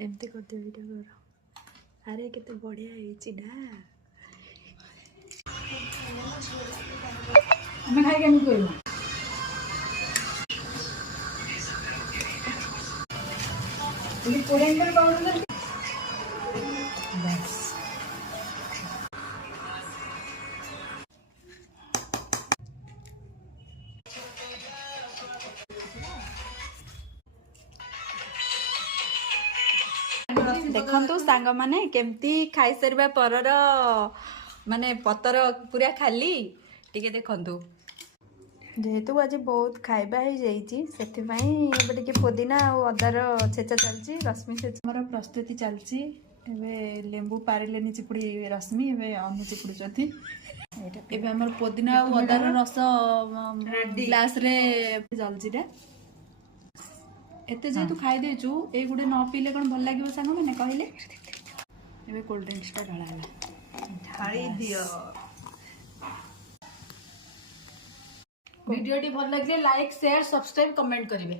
एमती करते वीडियो कर अरे केते बढ़िया ହେଇଛି ना ଆମେ ଖାଇ କେମିତି କହିବୁ ଏଇ କୋରେଣ୍ଡର ପାଉଡର ବାସ୍ देखंतु सांग माने केमती खाई सरबा परर माने पतर पूरा खाली टिके देखंतु जेहेतु आज बहुत खाइबा हो जाइए से पुदीना और अदार छेचा चलती रश्मि छेचा प्रस्तुति चलती लेंबू पारे चिपुड़ी रश्मि अनु चिपुड़ी एवं पुदीना और अदार रस ग्लास रे चलती एते जेतु खाई देचु ए गुडे न पीले कोन भल लागिवो सांग माने कहले एबे कोल्ड ड्रिंक्स ता ढाळाला ढाळी दियो वीडियो टी भल लागले लाइक शेयर सब्सक्राइब कमेंट करिवे।